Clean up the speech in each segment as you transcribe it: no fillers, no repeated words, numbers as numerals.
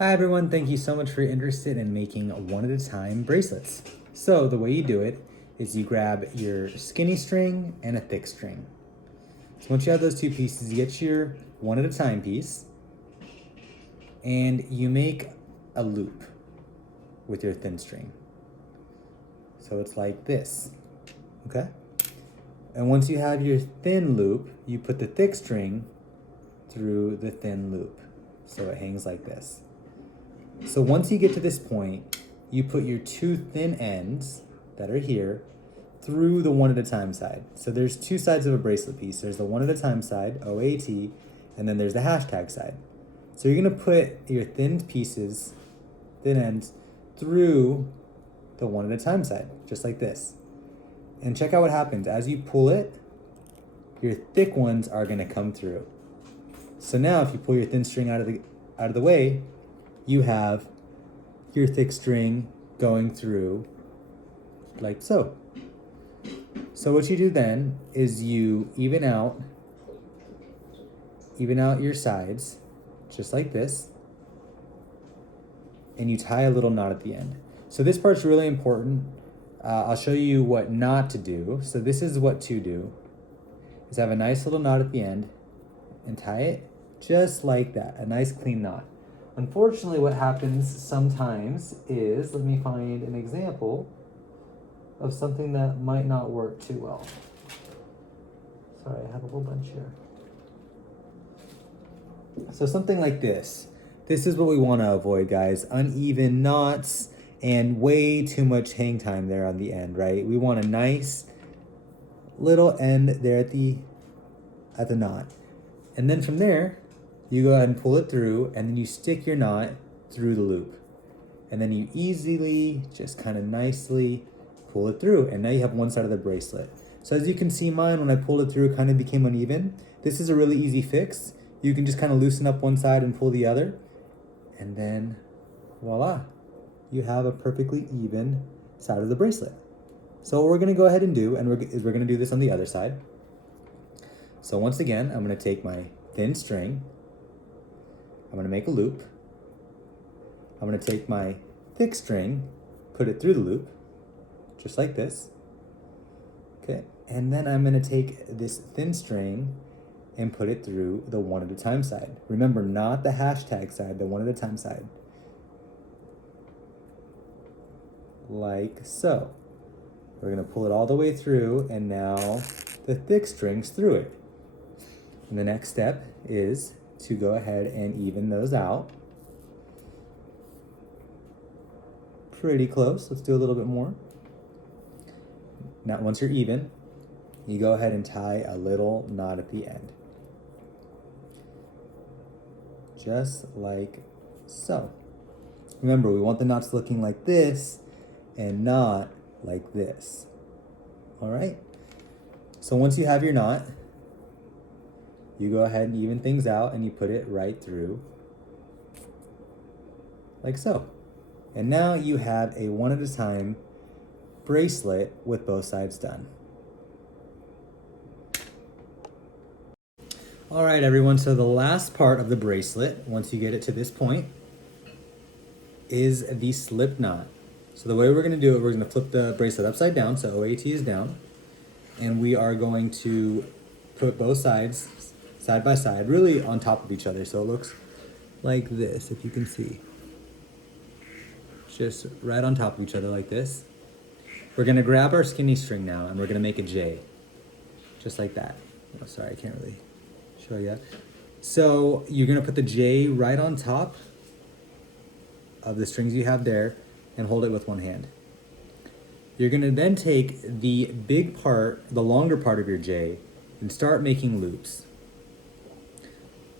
Hi everyone, thank you so much for your interest in making one at a time bracelets. So the way you do it is you grab your skinny string and a thick string. So once you have those two pieces, you get your one at a time piece and you make a loop with your thin string. So it's like this, okay? And once you have your thin loop, you put the thick string through the thin loop. So it hangs like this. So once you get to this point, you put your two thin ends that are here through the one at a time side. So there's two sides of a bracelet piece. There's the one at a time side, OAAT, and then there's the hashtag side. So you're gonna put your thin pieces, thin ends, through the one at a time side, just like this. And check out what happens. As you pull it, your thick ones are gonna come through. So now if you pull your thin string out of the way, you have your thick string going through like so. So what you do then is you even out your sides just like this, and you tie a little knot at the end. So this part's really important. I'll show you what not to do. So this is what to do, is have a nice little knot at the end and tie it just like that, a nice clean knot. Unfortunately, what happens sometimes is, let me find an example of something that might not work too well. Sorry, I have a whole bunch here. So something like this. This is what we want to avoid, guys. Uneven knots and way too much hang time there on the end, right? We want a nice little end there at the knot. And then from there, you go ahead and pull it through, and then you stick your knot through the loop. And then you easily, just kind of nicely pull it through. And now you have one side of the bracelet. So as you can see mine, when I pulled it through, it kind of became uneven. This is a really easy fix. You can just kind of loosen up one side and pull the other. And then voila, you have a perfectly even side of the bracelet. So what we're gonna go ahead and do, is we're gonna do this on the other side. So once again, I'm gonna take my thin string, I'm gonna make a loop. I'm gonna take my thick string, put it through the loop, just like this. Okay, and then I'm gonna take this thin string and put it through the one at a time side. Remember, not the hashtag side, the one at a time side. Like so. We're gonna pull it all the way through, and now the thick string's through it. And the next step is to go ahead and even those out. Pretty close. Let's do a little bit more. Now, once you're even, you go ahead and tie a little knot at the end. Just like so. Remember, we want the knots looking like this and not like this. All right? So once you have your knot, you go ahead and even things out, and you put it right through like so. And now you have a one at a time bracelet with both sides done. All right, everyone, so the last part of the bracelet, once you get it to this point, is the slip knot. So the way we're gonna do it, we're gonna flip the bracelet upside down, so OAT is down, and we are going to put both sides side by side, really on top of each other, so it looks like this, if you can see. Just right on top of each other like this. We're gonna grab our skinny string now, and we're gonna make a J, just like that. Oh, sorry, I can't really show you. So you're gonna put the J right on top of the strings you have there and hold it with one hand. You're gonna then take the big part, the longer part of your J, and start making loops.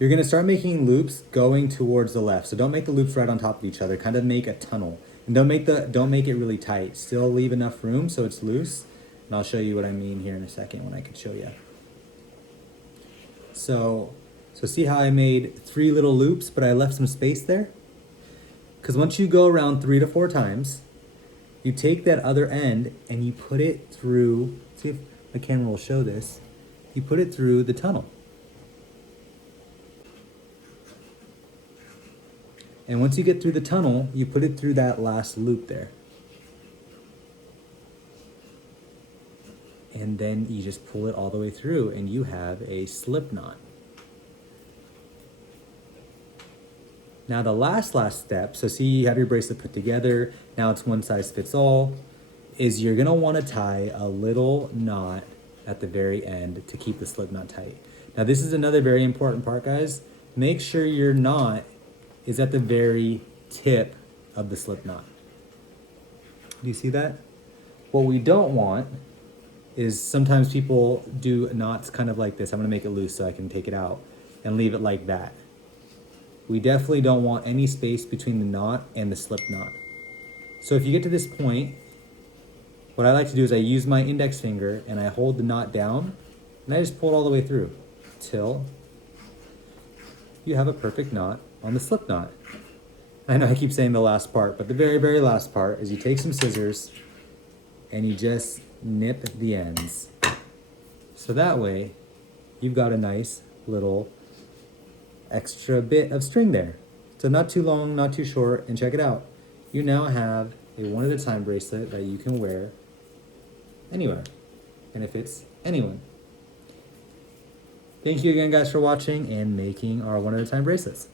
You're gonna start making loops going towards the left. So don't make the loops right on top of each other. Kind of make a tunnel. And don't make it really tight. Still leave enough room so it's loose. And I'll show you what I mean here in a second when I can show you. So see how I made 3 little loops, but I left some space there? Because once you go around 3 to 4 times, you take that other end and you put it through, see if the camera will show this, you put it through the tunnel. And once you get through the tunnel, you put it through that last loop there. And then you just pull it all the way through and you have a slip knot. Now the last step, so see you have your bracelet put together, now it's one size fits all, is you're gonna wanna tie a little knot at the very end to keep the slip knot tight. Now this is another very important part, guys. Make sure your knot is at the very tip of the slip knot. Do you see that? What we don't want is sometimes people do knots kind of like this. I'm gonna make it loose so I can take it out and leave it like that. We definitely don't want any space between the knot and the slip knot. So if you get to this point, what I like to do is I use my index finger and I hold the knot down and I just pull it all the way through till you have a perfect knot on the slip knot. I know I keep saying the last part, but the very, very last part is you take some scissors and you just nip the ends. So that way you've got a nice little extra bit of string there. So not too long, not too short, and check it out. You now have a one-at-a-time bracelet that you can wear anywhere, and it fits anyone. Thank you again, guys, for watching and making our one-at-a-time bracelets.